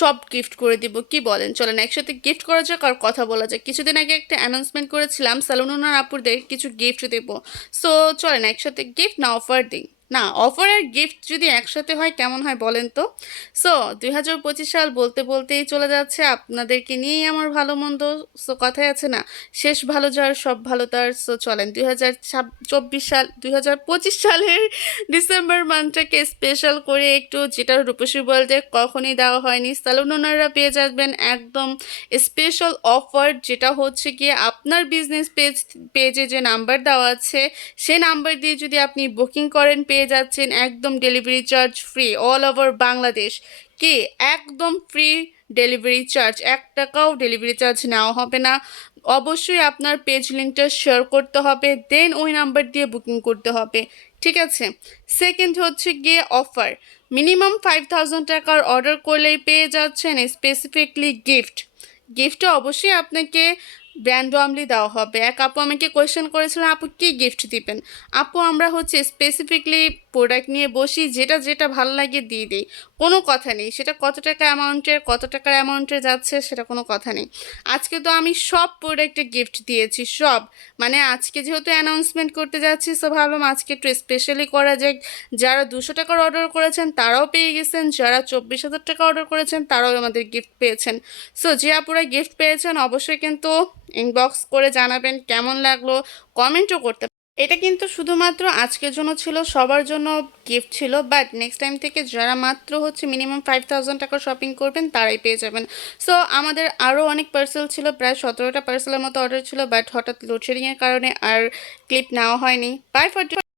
সব গিফট করে দিব, কি বলেন? চলেন একসাথে গিফট করা যাক আর কথা বলা যাক। কিছুদিন আগে একটা অ্যানাউন্সমেন্ট করেছিলাম সালুনুনার আপুদের কিছু গিফট দেব। সো চলেন একসাথে গিফট না অফার দিই। না, অফার আর গিফট যদি একসাথে হয় কেমন হয় বলেন তো? সো 2025 সাল বলতে বলতেই চলে যাচ্ছে, আপনাদেরকে নিয়েই আমার ভালো মন্দ। সো কথায় আছে না, শেষ ভালো যার সব ভালো তার। সো চলেন 2025 সালের ডিসেম্বর মান্থটাকে স্পেশাল করে একটু, যেটা রূপসী ওয়ার্ল্ডে কখনই দেওয়া হয়নি, সালুন ওনাররা পেয়ে যাবেন একদম স্পেশাল অফার, যেটা হচ্ছে গিয়ে আপনার বিজনেস পেজে যে নাম্বার দেওয়া আছে সে নাম্বার দিয়ে যদি আপনি বুকিং করেন পেয়ে যাচ্ছেন একদম delivery charge free all over Bangladesh. কি, একদম ফ্রি ডেলিভারি চার্জ, 1 টাকাও ডেলিভারি চার্জ নেওয়া হবে না। অবশ্যই আপনার পেজ লিঙ্কটা শেয়ার করতে হবে, দেন ওই নাম্বার দিয়ে বুকিং করতে হবে, ঠিক আছে? সেকেন্ড হচ্ছে গিয়ে অফার, মিনিমাম 5000 টাকার অর্ডার করলেই পেয়ে যাচ্ছেন স্পেসিফিকলি গিফট। গিফটটা অবশ্যই আপনাকে র্যান্ডমলি দেওয়া হবে। এক আপু আমাকে কোয়েশ্চেন করেছিলেন, আপু কী গিফট দিবেন? আপু আমরা হচ্ছে স্পেসিফিকলি প্রোডাক্ট নিয়ে বসি, যেটা যেটা ভালো লাগে দিয়ে দিই, কোনো কথা নেই সেটা কত টাকা অ্যামাউন্টের, কত টাকার অ্যামাউন্টে যাচ্ছে সেটা কোনো কথা নেই। আজকে তো আমি সব প্রোডাক্টে গিফট দিয়েছি, সব। মানে আজকে যেহেতু অ্যানাউন্সমেন্ট করতে যাচ্ছি, সো ভাবলাম আজকে একটু স্পেশালি করা যায়। যারা 200 টাকার অর্ডার করেছেন তারাও পেয়ে গেছেন, যারা 24,000 টাকা অর্ডার করেছেন তারাও আমাদের গিফট পেয়েছেন। সো যে আপুরা গিফট পেয়েছেন অবশ্যই কিন্তু ইনবক্স করে জানাবেন কেমন লাগলো, কমেন্টও করতে। এটা কিন্তু শুধুমাত্র আজকের জন্য ছিল, সবার জন্য গিফট ছিল, বাট নেক্সট টাইম থেকে যারা মাত্র হচ্ছে মিনিমাম 5000 টাকা শপিং করবেন তারাই পেয়ে যাবেন। সো আমাদের আরও অনেক পার্সেল ছিল, প্রায় 17টা পার্সেলের মতো অর্ডার ছিল, বাট হঠাৎ লোডশেডিংয়ের কারণে আর ক্লিপ নেওয়া হয়নি। By for